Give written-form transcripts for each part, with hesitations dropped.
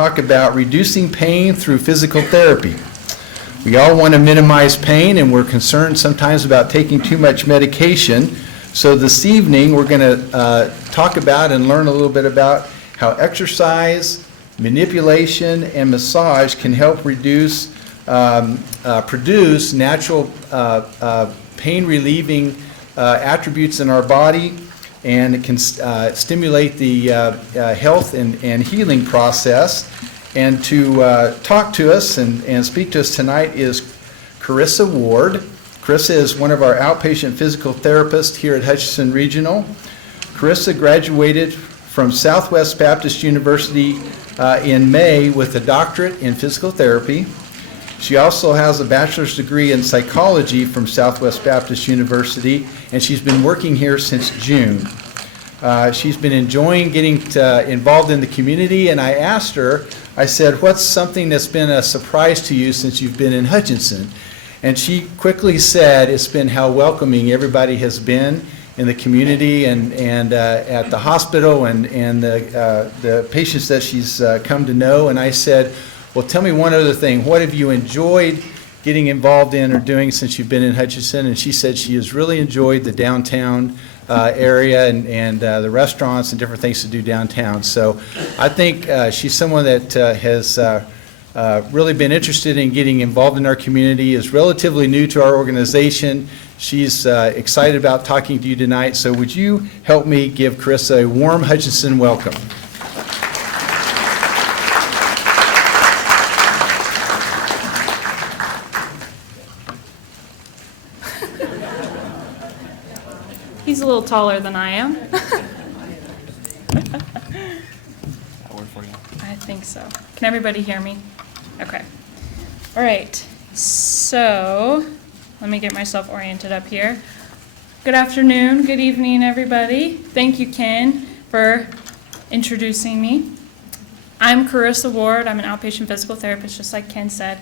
talk about reducing pain through physical therapy. We all want to minimize pain, and we're concerned sometimes about taking too much medication. So this evening, we're going to talk about and learn a little bit about how exercise, manipulation, and massage can help produce natural pain-relieving attributes in our body, and it can stimulate the health and healing process. And to talk to us and speak to us tonight is Carissa Ward. Carissa is one of our outpatient physical therapists here at Hutchinson Regional. Carissa graduated from Southwest Baptist University in May with a doctorate in physical therapy. She also has a bachelor's degree in psychology from Southwest Baptist University, and she's been working here since June. She's been enjoying getting involved in the community, and I asked her, I said, what's something that's been a surprise to you since you've been in Hutchinson? And she quickly said it's been how welcoming everybody has been in the community and at the hospital and the patients that she's come to know. And I said, well, tell me one other thing. What have you enjoyed getting involved in or doing since you've been in Hutchinson? And she said she has really enjoyed the downtown area and the restaurants and different things to do downtown. So I think she's someone that has really been interested in getting involved in our community, is relatively new to our organization. She's excited about talking to you tonight. So would you help me give Carissa a warm Hutchinson welcome? He's a little taller than I am. That work for you? I think so. Can everybody hear me? Okay. All right. So let me get myself oriented up here. Good afternoon, good evening, everybody. Thank you, Ken, for introducing me. I'm Carissa Ward. I'm an outpatient physical therapist, just like Ken said.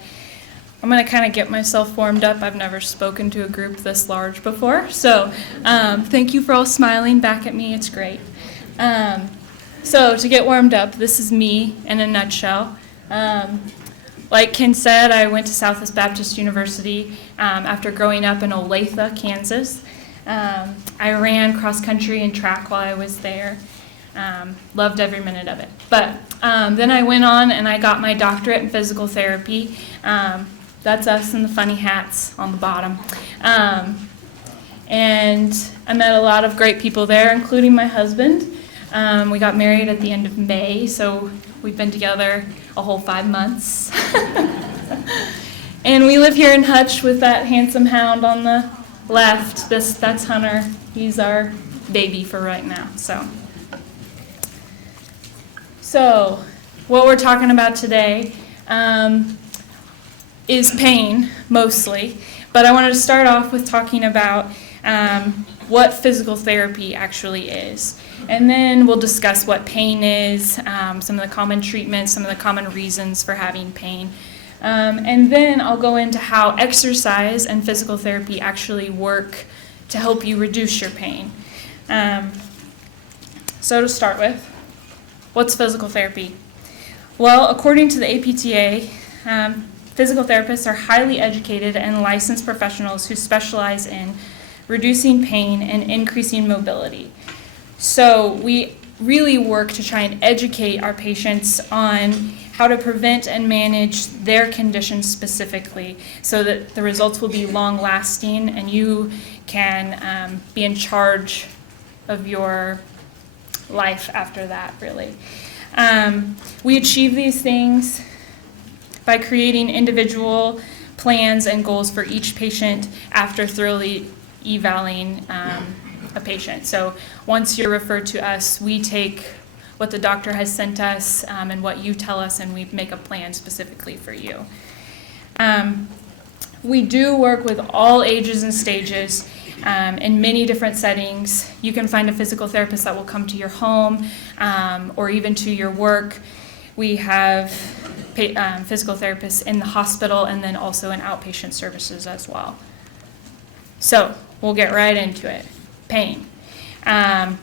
I'm going to kind of get myself warmed up. I've never spoken to a group this large before. So thank you for all smiling back at me. It's great. So to get warmed up, this is me in a nutshell. Like Ken said, I went to Southwest Baptist University after growing up in Olathe, Kansas. I ran cross country and track while I was there. Loved every minute of it. But then I went on and I got my doctorate in physical therapy. That's us in the funny hats on the bottom. And I met a lot of great people there, including my husband. We got married at the end of May, so we've been together a whole 5 months. And we live here in Hutch with that handsome hound on the left. That's Hunter. He's our baby for right now. So what we're talking about today is pain, mostly. But I wanted to start off with talking about what physical therapy actually is. And then we'll discuss what pain is, some of the common treatments, some of the common reasons for having pain. And then I'll go into how exercise and physical therapy actually work to help you reduce your pain. So to start with, what's physical therapy? Well, according to the APTA, physical therapists are highly educated and licensed professionals who specialize in reducing pain and increasing mobility. So we really work to try and educate our patients on how to prevent and manage their conditions specifically so that the results will be long-lasting and you can be in charge of your life after that, really. We achieve these things by creating individual plans and goals for each patient after thoroughly evaluating a patient. So once you're referred to us, we take what the doctor has sent us and what you tell us, and we make a plan specifically for you. We do work with all ages and stages in many different settings. You can find a physical therapist that will come to your home or even to your work. We have physical therapists in the hospital and then also in outpatient services as well. So we'll get right into it. Pain. I'm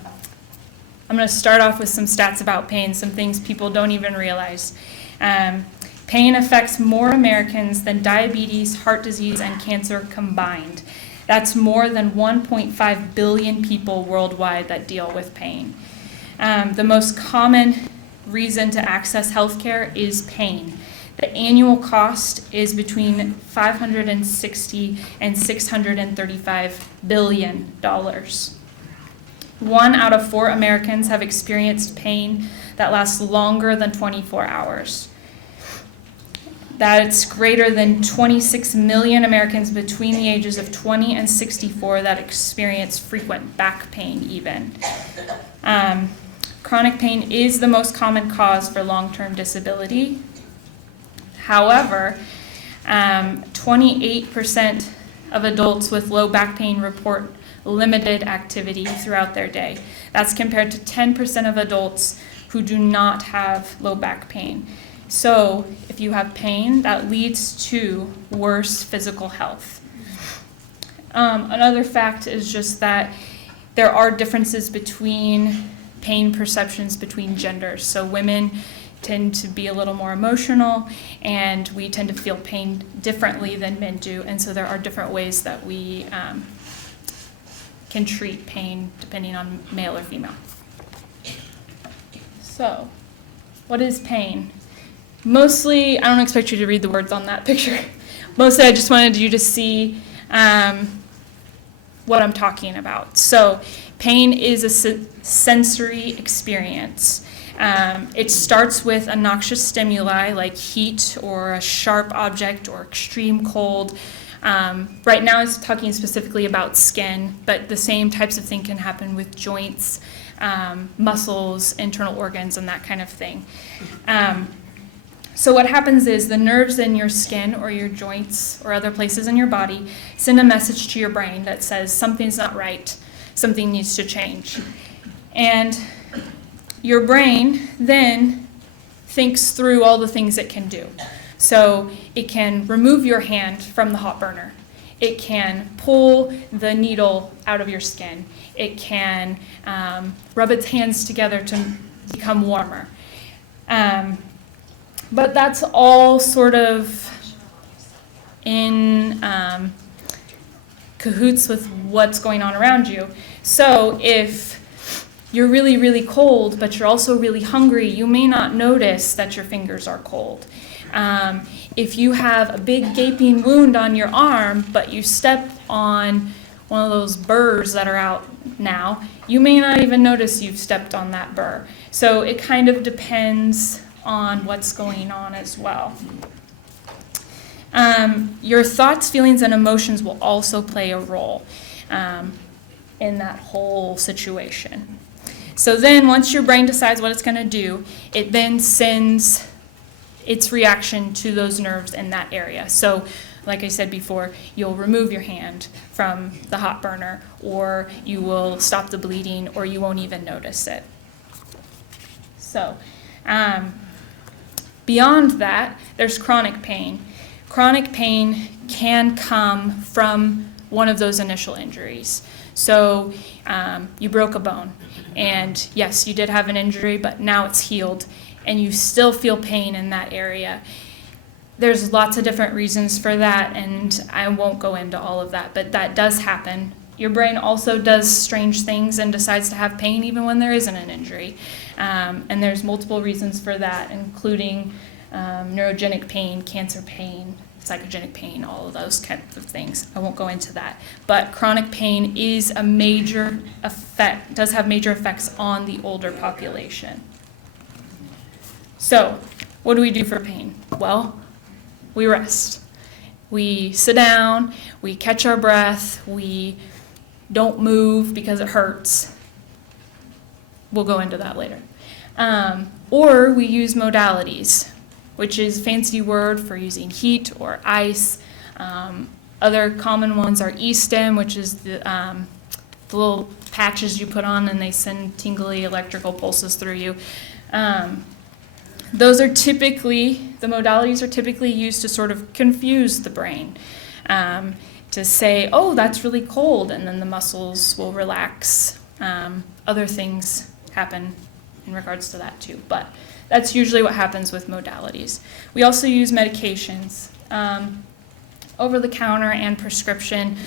going to start off with some stats about pain, some things people don't even realize. Pain affects more Americans than diabetes, heart disease, and cancer combined. That's more than 1.5 billion people worldwide that deal with pain. The most common reason to access healthcare is pain. The annual cost is between $560 and $635 billion. 1 out of 4 Americans have experienced pain that lasts longer than 24 hours. That's greater than 26 million Americans between the ages of 20 and 64 that experience frequent back pain even. Chronic pain is the most common cause for long-term disability. However, 28% of adults with low back pain report limited activity throughout their day. That's compared to 10% of adults who do not have low back pain. So if you have pain, that leads to worse physical health. Another fact is just that there are differences between pain perceptions between genders. So women tend to be a little more emotional, and we tend to feel pain differently than men do. And so there are different ways that we can treat pain depending on male or female. So, what is pain? Mostly, I don't expect you to read the words on that picture. Mostly, I just wanted you to see what I'm talking about. So, pain is a sensory experience. It starts with a noxious stimuli like heat or a sharp object or extreme cold. Right now, I'm talking specifically about skin, but the same types of thing can happen with joints, muscles, internal organs, and that kind of thing. So what happens is the nerves in your skin or your joints or other places in your body send a message to your brain that says something's not right, something needs to change. And your brain then thinks through all the things it can do. So it can remove your hand from the hot burner. It can pull the needle out of your skin. It can rub its hands together to become warmer. But that's all sort of in cahoots with what's going on around you. So if you're really, really cold, but you're also really hungry, you may not notice that your fingers are cold. If you have a big gaping wound on your arm, but you step on one of those burrs that are out now, you may not even notice you've stepped on that burr. So it kind of depends on what's going on as well. Your thoughts, feelings, and emotions will also play a role in that whole situation. So then once your brain decides what it's going to do, it then sends its reaction to those nerves in that area. So like I said before, you'll remove your hand from the hot burner, or you will stop the bleeding, or you won't even notice it. So beyond that, there's chronic pain. Chronic pain can come from one of those initial injuries. So you broke a bone, and yes, you did have an injury, but now it's healed, and you still feel pain in that area. There's lots of different reasons for that, and I won't go into all of that, but that does happen. Your brain also does strange things and decides to have pain even when there isn't an injury. And there's multiple reasons for that, including neurogenic pain, cancer pain, psychogenic pain, all of those kinds of things. I won't go into that. But chronic pain is a major effect, does have major effects on the older population. So, what do we do for pain? Well, we rest. We sit down, we catch our breath, we don't move because it hurts. We'll go into that later. Or we use modalities, which is a fancy word for using heat or ice. Other common ones are e-stim, which is the little patches you put on and they send tingly electrical pulses through you. The modalities are typically used to sort of confuse the brain, to say, oh, that's really cold, and then the muscles will relax. Other things happen in regards to that too, but That's usually what happens with modalities. We also use medications, over the counter and prescription,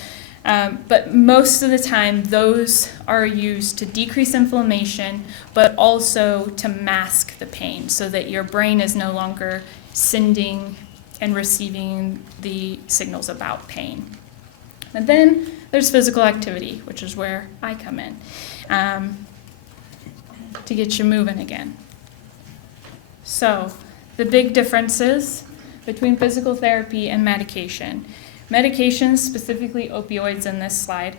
but most of the time those are used to decrease inflammation, but also to mask the pain so that your brain is no longer sending and receiving the signals about pain. And then there's physical activity, which is where I come in, to get you moving again. So the big differences between physical therapy and medication. Medications, specifically opioids in this slide,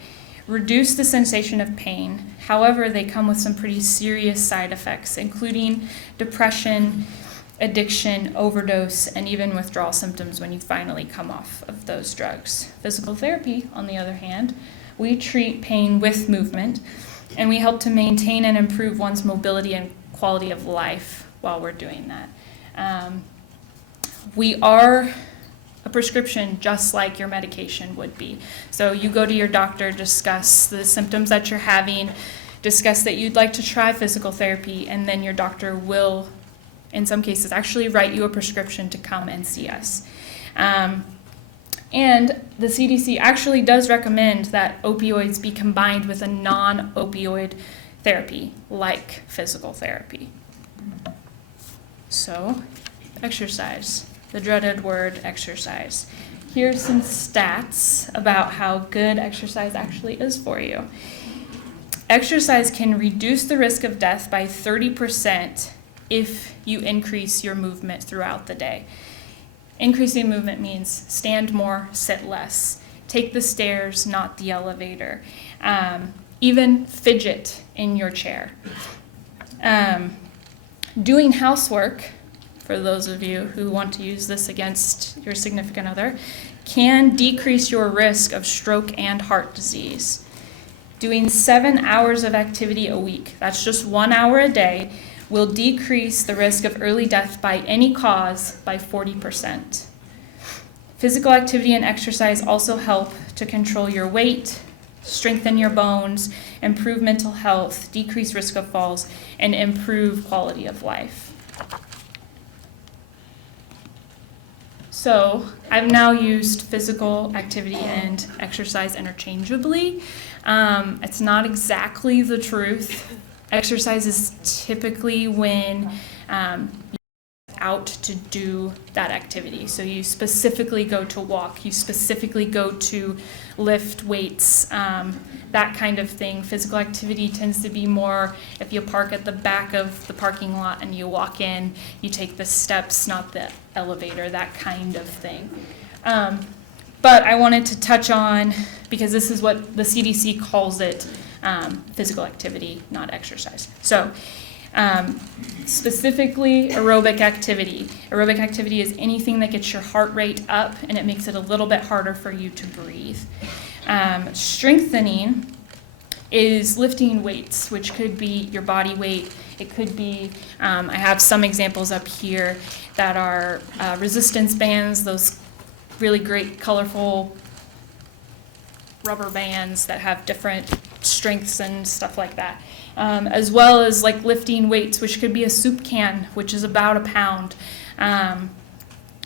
reduce the sensation of pain. However, they come with some pretty serious side effects, including depression, addiction, overdose, and even withdrawal symptoms when you finally come off of those drugs. Physical therapy, on the other hand, we treat pain with movement, and we help to maintain and improve one's mobility and quality of life while we're doing that. We are a prescription just like your medication would be. So you go to your doctor, discuss the symptoms that you're having, discuss that you'd like to try physical therapy, and then your doctor will, in some cases, actually write you a prescription to come and see us. And the CDC actually does recommend that opioids be combined with a non-opioid therapy, like physical therapy. So, exercise, the dreaded word exercise. Here's some stats about how good exercise actually is for you. Exercise can reduce the risk of death by 30% if you increase your movement throughout the day. Increasing movement means stand more, sit less. Take the stairs, not the elevator. Even fidget in your chair. Doing housework, for those of you who want to use this against your significant other, can decrease your risk of stroke and heart disease. Doing 7 hours of activity a week, that's just 1 hour a day, will decrease the risk of early death by any cause by 40%. Physical activity and exercise also help to control your weight, strengthen your bones, improve mental health, decrease risk of falls, and improve quality of life. So I've now used physical activity and exercise interchangeably. It's not exactly the truth. Exercise is typically when you're out to do that activity. So you specifically go to walk, you specifically go to lift weights, that kind of thing. Physical activity tends to be more if you park at the back of the parking lot and you walk in, you take the steps, not the elevator, that kind of thing. But I wanted to touch on, because this is what the CDC calls it, physical activity, not exercise. So specifically aerobic activity. Aerobic activity is anything that gets your heart rate up and it makes it a little bit harder for you to breathe. Strengthening is lifting weights, which could be your body weight. It could be, I have some examples up here that are resistance bands, those really great colorful rubber bands that have different strengths and stuff like that. As well as like lifting weights, which could be a soup can, which is about a pound.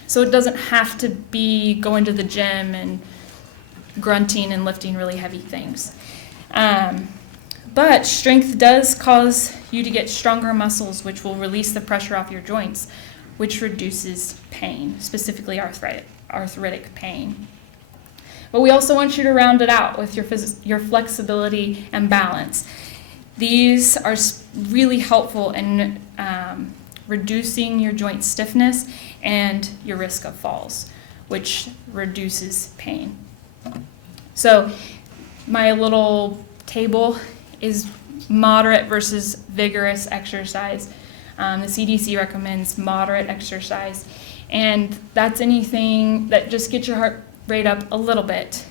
So it doesn't have to be going to the gym and grunting and lifting really heavy things. But strength does cause you to get stronger muscles, which will release the pressure off your joints, which reduces pain, specifically arthritic pain. But we also want you to round it out with your flexibility and balance. These are really helpful in reducing your joint stiffness and your risk of falls, which reduces pain. So my little table is moderate versus vigorous exercise. The CDC recommends moderate exercise, and that's anything that just gets your heart rate up a little bit,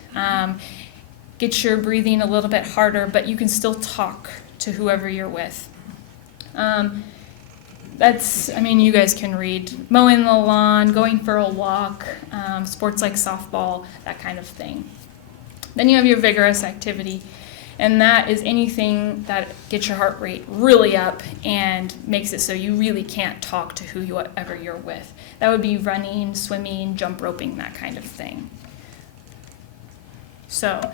get your breathing a little bit harder, but you can still talk to whoever you're with. You guys can read mowing the lawn, going for a walk, sports like softball, that kind of thing. Then you have your vigorous activity. And that is anything that gets your heart rate really up and makes it so you really can't talk to whoever you're with. That would be running, swimming, jump roping, that kind of thing. So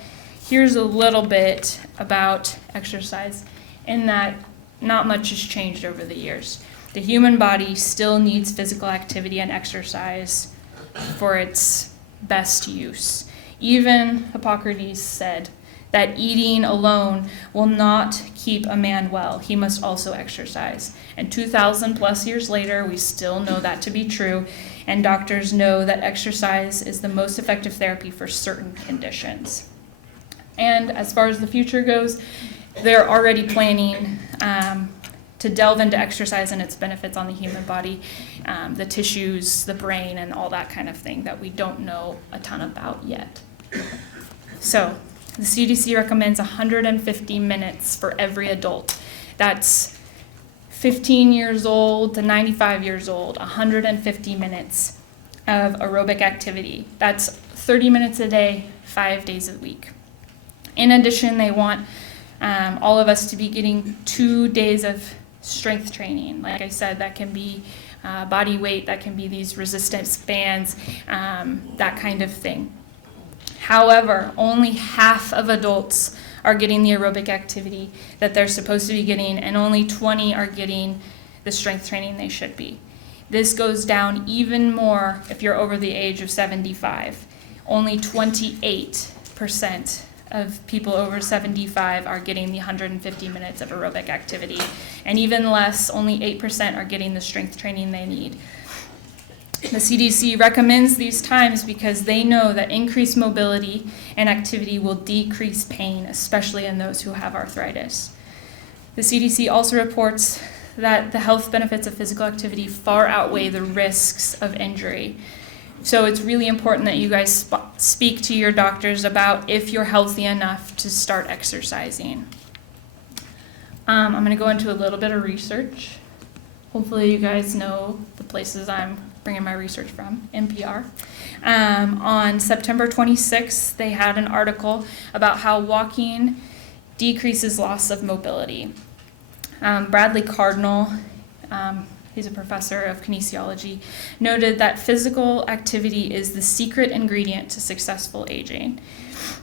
here's a little bit about exercise, in that not much has changed over the years. The human body still needs physical activity and exercise for its best use. Even Hippocrates said that eating alone will not keep a man well. He must also exercise. And 2,000 plus years later, we still know that to be true, and doctors know that exercise is the most effective therapy for certain conditions. And as far as the future goes, they're already planning to delve into exercise and its benefits on the human body, the tissues, the brain, and all that kind of thing that we don't know a ton about yet. So the CDC recommends 150 minutes for every adult. That's 15 years old to 95 years old, 150 minutes of aerobic activity. That's 30 minutes a day, 5 days a week. In addition, they want all of us to be getting 2 days of strength training. Like I said, that can be body weight, that can be these resistance bands, that kind of thing. However, only half of adults are getting the aerobic activity that they're supposed to be getting, and only 20 are getting the strength training they should be. This goes down even more if you're over the age of 75. Only 28% of people over 75 are getting the 150 minutes of aerobic activity, and even less, only 8% are getting the strength training they need. The CDC recommends these times because they know that increased mobility and activity will decrease pain, especially in those who have arthritis. The CDC also reports that the health benefits of physical activity far outweigh the risks of injury. So it's really important that you guys speak to your doctors about if you're healthy enough to start exercising. I'm going to go into a little bit of research. Hopefully you guys know the places I'm bringing my research from, NPR. On September 26th, they had an article about how walking decreases loss of mobility. Bradley Cardinal, he's a professor of kinesiology, noted that physical activity is the secret ingredient to successful aging.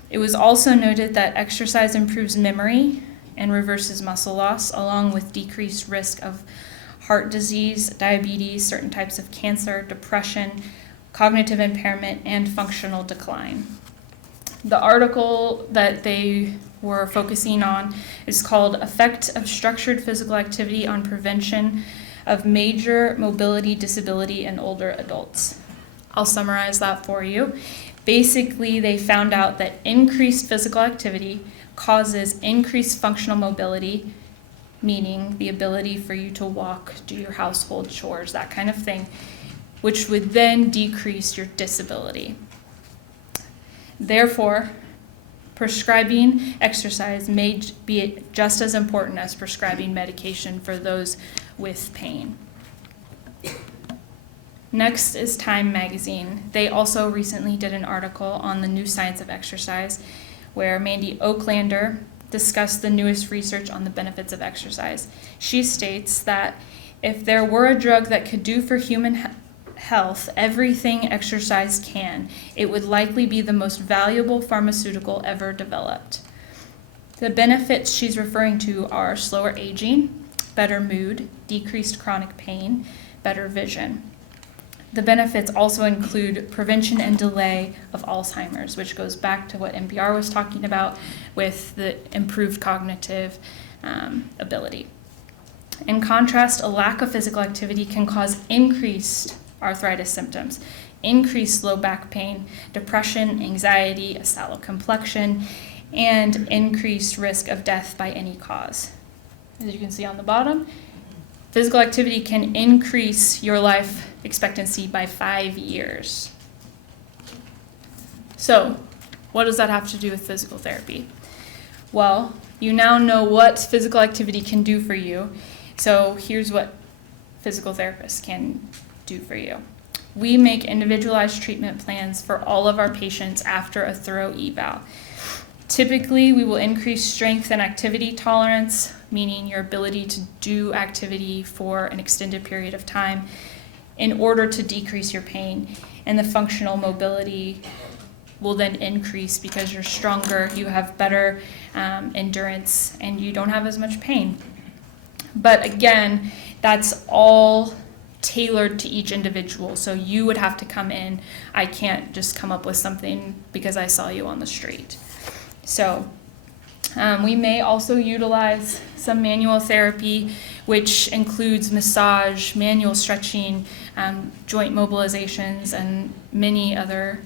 It was also noted that exercise improves memory and reverses muscle loss, along with decreased risk of heart disease, diabetes, certain types of cancer, depression, cognitive impairment, and functional decline. The article that they were focusing on is called Effect of Structured Physical Activity on Prevention of Major Mobility Disability in Older Adults. I'll summarize that for you. Basically, they found out that increased physical activity causes increased functional mobility, meaning the ability for you to walk, do your household chores, that kind of thing, which would then decrease your disability. Therefore, prescribing exercise may be just as important as prescribing medication for those with pain. Next is Time magazine. They also recently did an article on the new science of exercise, where Mandy Oaklander discussed the newest research on the benefits of exercise. She states that if there were a drug that could do for human health everything exercise can, it would likely be the most valuable pharmaceutical ever developed. The benefits she's referring to are slower aging, better mood, decreased chronic pain, better vision. The benefits also include prevention and delay of Alzheimer's, which goes back to what NPR was talking about with the improved cognitive ability. In contrast, a lack of physical activity can cause increased arthritis symptoms, increased low back pain, depression, anxiety, a sallow complexion, and increased risk of death by any cause. As you can see on the bottom, physical activity can increase your life expectancy by 5 years. So, what does that have to do with physical therapy? Well, you now know what physical activity can do for you. So here's what physical therapists can do for you. We make individualized treatment plans for all of our patients after a thorough eval. Typically, we will increase strength and activity tolerance, meaning your ability to do activity for an extended period of time in order to decrease your pain. And the functional mobility will then increase because you're stronger, you have better endurance, and you don't have as much pain. But again, that's all tailored to each individual. So you would have to come in. I can't just come up with something because I saw you on the street. So we may also utilize some manual therapy, which includes massage, manual stretching, joint mobilizations, and many other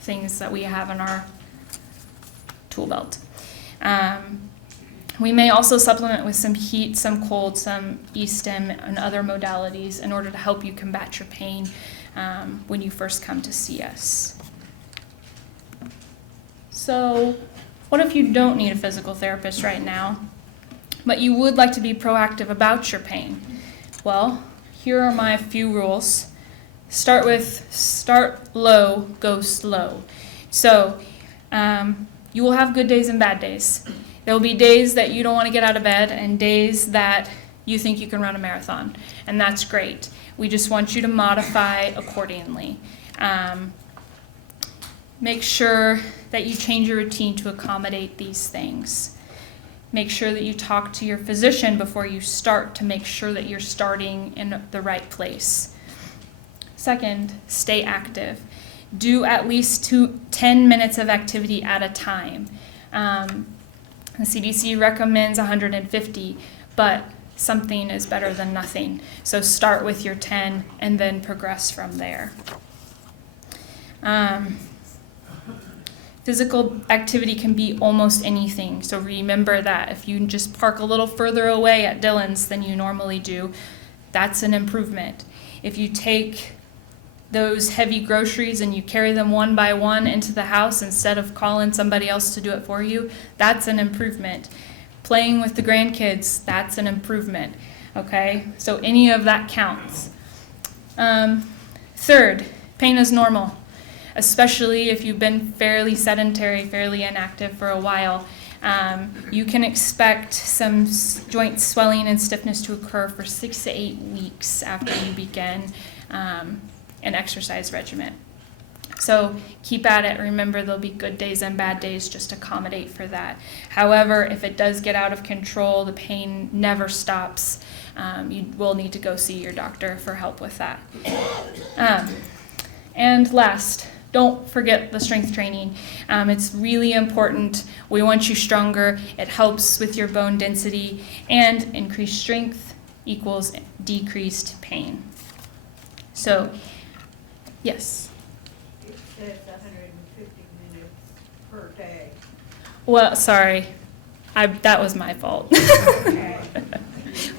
things that we have in our tool belt. We may also supplement with some heat, some cold, some e-stim, and other modalities in order to help you combat your pain when you first come to see us. So, what if you don't need a physical therapist right now, but you would like to be proactive about your pain? Well, here are my few rules. Start low, go slow. So, you will have good days and bad days. There will be days that you don't want to get out of bed and days that you think you can run a marathon, and that's great. We just want you to modify accordingly. Make sure that you change your routine to accommodate these things. Make sure that you talk to your physician before you start to make sure that you're starting in the right place. Second, stay active. Do at least 10 minutes of activity at a time. The CDC recommends 150, but something is better than nothing. So start with your 10 and then progress from there. Physical activity can be almost anything. So remember that if you just park a little further away at Dillon's than you normally do, that's an improvement. If you take those heavy groceries and you carry them one by one into the house instead of calling somebody else to do it for you, that's an improvement. Playing with the grandkids, that's an improvement. Okay, so any of that counts. Third, pain is normal, especially if you've been fairly sedentary, fairly inactive for a while. You can expect some joint swelling and stiffness to occur for 6 to 8 weeks after you begin an exercise regimen. So keep at it. Remember, there'll be good days and bad days. Just accommodate for that. However, if it does get out of control, the pain never stops. You will need to go see your doctor for help with that. And last, don't forget the strength training. It's really important. We want you stronger. It helps with your bone density, and increased strength equals decreased pain. So, yes? It says 150 minutes per day. Well, sorry. That was my fault. Okay.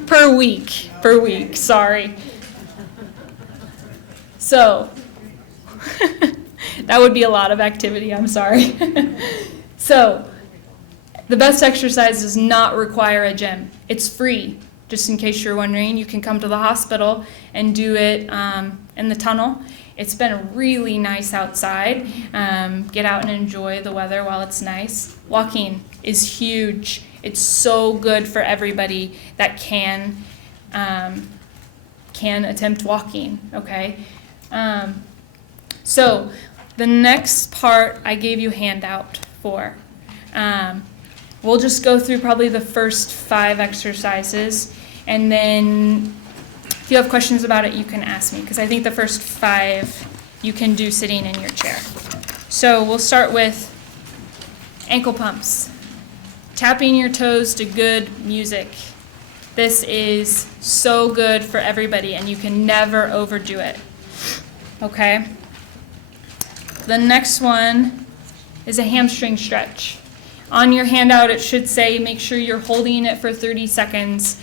Per week, sorry. So, that would be a lot of activity, I'm sorry. So, the best exercise does not require a gym. It's free. Just in case you're wondering, you can come to the hospital and do it in the tunnel. It's been really nice outside. Get out and enjoy the weather while it's nice. Walking is huge. It's so good for everybody that can attempt walking, okay? So the next part I gave you a handout for. We'll just go through probably the first 5 exercises, and then if you have questions about it, you can ask me, because I think the first 5 you can do sitting in your chair. So we'll start with ankle pumps. Tapping your toes to good music. This is so good for everybody, and you can never overdo it. Okay? The next one is a hamstring stretch. On your handout, it should say make sure you're holding it for 30 seconds.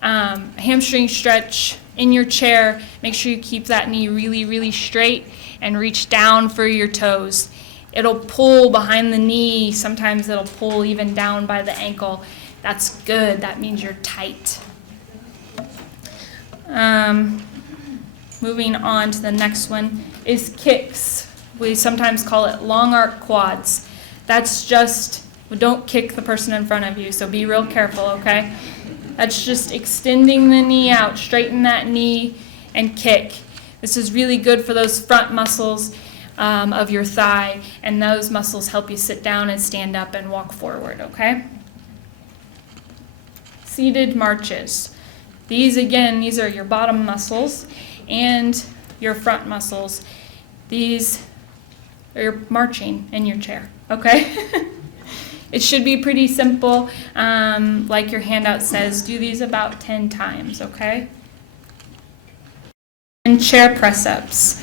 A hamstring stretch in your chair, make sure you keep that knee really, really straight and reach down for your toes. It'll pull behind the knee. Sometimes it'll pull even down by the ankle. That's good. That means you're tight. Moving on to the next one is kicks. We sometimes call it long arc quads. That's just, don't kick the person in front of you, so be real careful, okay? That's just extending the knee out, straighten that knee and kick. This is really good for those front muscles of your thigh, and those muscles help you sit down and stand up and walk forward, okay? Seated marches. These are your bottom muscles and your front muscles. These are your marching in your chair, okay? It should be pretty simple. Like your handout says, do these about 10 times, okay? And chair press-ups.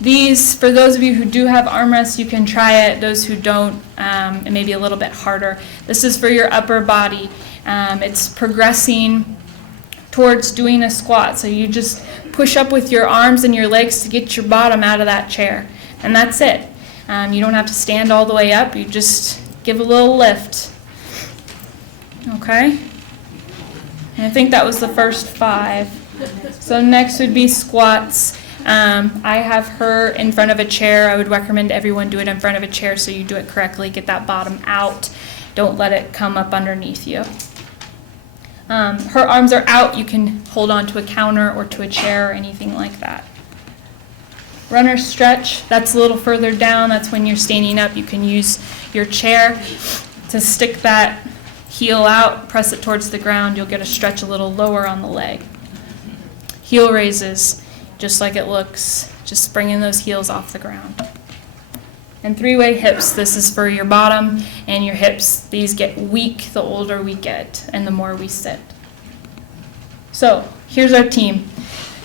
These, for those of you who do have armrests, you can try it. Those who don't, it may be a little bit harder. This is for your upper body. It's progressing towards doing a squat. So you just push up with your arms and your legs to get your bottom out of that chair. And that's it. You don't have to stand all the way up. You just give a little lift. Okay? And I think that was the first 5. So next would be squats. I have her in front of a chair. I would recommend everyone do it in front of a chair so you do it correctly. Get that bottom out. Don't let it come up underneath you. Her arms are out. You can hold on to a counter or to a chair or anything like that. Runner stretch, that's a little further down. That's when you're standing up. You can use your chair to stick that heel out, press it towards the ground. You'll get a stretch a little lower on the leg. Heel raises, just like it looks, just bringing those heels off the ground. And 3-way hips, this is for your bottom and your hips. These get weak the older we get and the more we sit. So here's our team.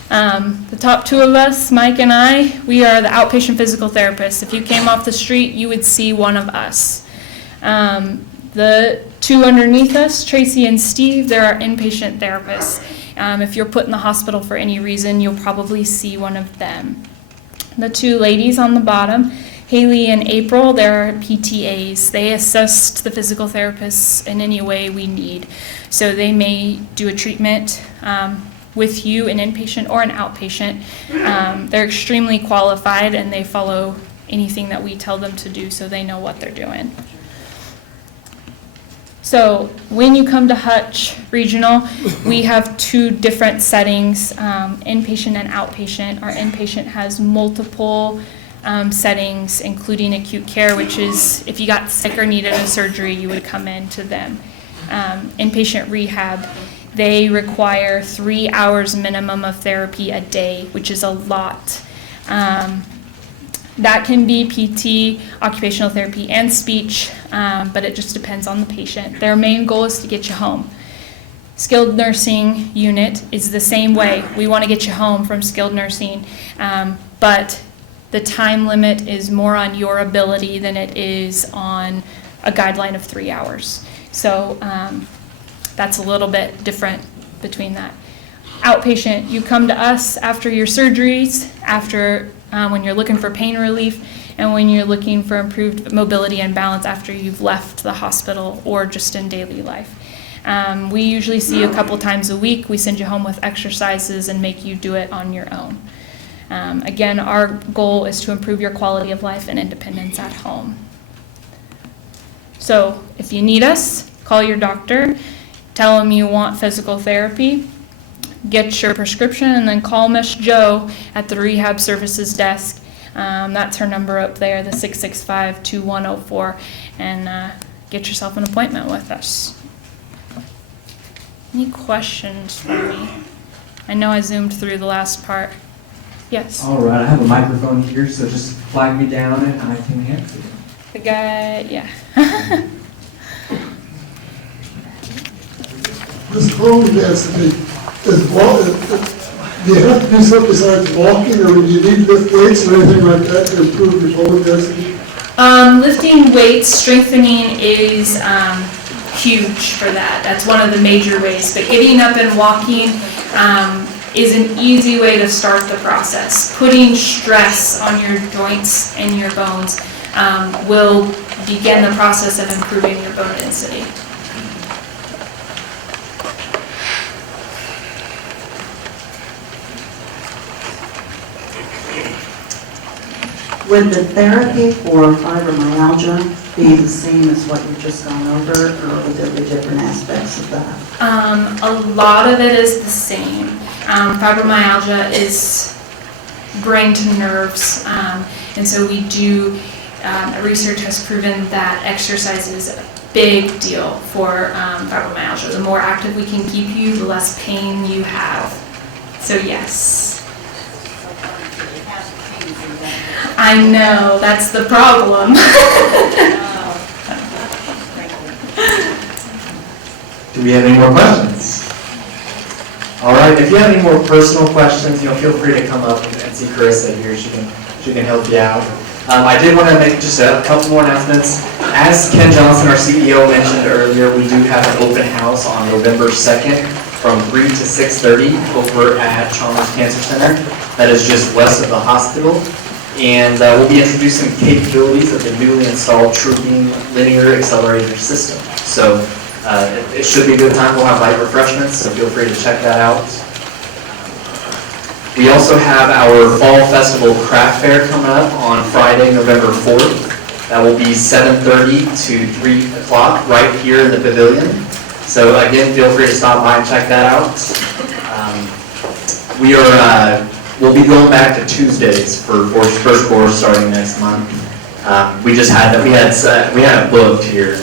The top 2 of us, Mike and I, we are the outpatient physical therapists. If you came off the street, you would see one of us. The 2 underneath us, Tracy and Steve, they're our inpatient therapists. If you're put in the hospital for any reason, you'll probably see one of them. The 2 ladies on the bottom, Haley and April, they're our PTAs. They assist the physical therapists in any way we need. So they may do a treatment with you, an inpatient or an outpatient. They're extremely qualified and they follow anything that we tell them to do, so they know what they're doing. So when you come to Hutch Regional, we have 2 different settings, inpatient and outpatient. Our inpatient has multiple settings, including acute care, which is if you got sick or needed a surgery, you would come in to them. Inpatient rehab, they require 3 hours minimum of therapy a day, which is a lot. That can be PT, occupational therapy, and speech, but it just depends on the patient. Their main goal is to get you home. Skilled nursing unit is the same way. We want to get you home from skilled nursing, but the time limit is more on your ability than it is on a guideline of 3 hours. So that's a little bit different between that. Outpatient, you come to us after your surgeries, after when you're looking for pain relief, and when you're looking for improved mobility and balance after you've left the hospital or just in daily life. We usually see you a couple times a week. We send you home with exercises and make you do it on your own. Again, our goal is to improve your quality of life and independence at home. So if you need us, call your doctor, tell them you want physical therapy, get your prescription, and then call Miss Jo at the rehab services desk. That's her number up there, the 665-2104, and get yourself an appointment with us. Any questions for me? I know I zoomed through the last part. Yes? All right, I have a microphone here, so just flag me down and I can answer. The guy, yeah. This bone density is do you have to do something besides walking, or do you need lift weights or anything like that to improve your bone density? Lifting weights, strengthening is huge for that. That's one of the major ways. But getting up and walking is an easy way to start the process. Putting stress on your joints and your bones will begin the process of improving your bone density. Would the therapy for fibromyalgia be the same as what you've just gone over, or would there be different aspects of that? A lot of it is the same. Fibromyalgia is brain to nerves, and so we do, research has proven that exercise is a big deal for fibromyalgia. The more active we can keep you, the less pain you have. So yes. I know, that's the problem. Do we have any more questions? All right, if you have any more personal questions, feel free to come up and see Carissa here. She can help you out. I did want to make just a couple more announcements. As Ken Johnson, our CEO, mentioned earlier, we do have an open house on November 2nd from 3 to 6:30 over at Chalmers Cancer Center. That is just west of the hospital. And we'll be introducing capabilities of the newly installed TrueBeam linear accelerator system. So it should be a good time. We'll have light refreshments, so feel free to check that out. We also have our Fall Festival Craft Fair coming up on Friday, November 4th. That will be 7:30 to 3 o'clock right here in the pavilion. So again, feel free to stop by and check that out. We'll be going back to Tuesdays for first course starting next month. We had it booked here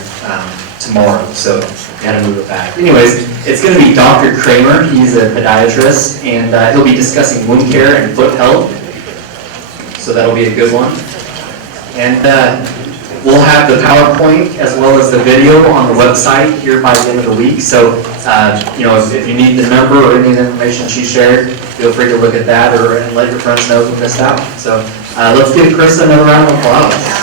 tomorrow, so we had to move it back. Anyways, it's going to be Dr. Kramer. He's a podiatrist, and he'll be discussing wound care and foot health. So that'll be a good one. And we'll have the PowerPoint as well as the video on the website here by the end of the week. So, if you need the number or any of the information she shared, feel free to look at that and let your friends know who missed out. So let's give Chris another round of applause.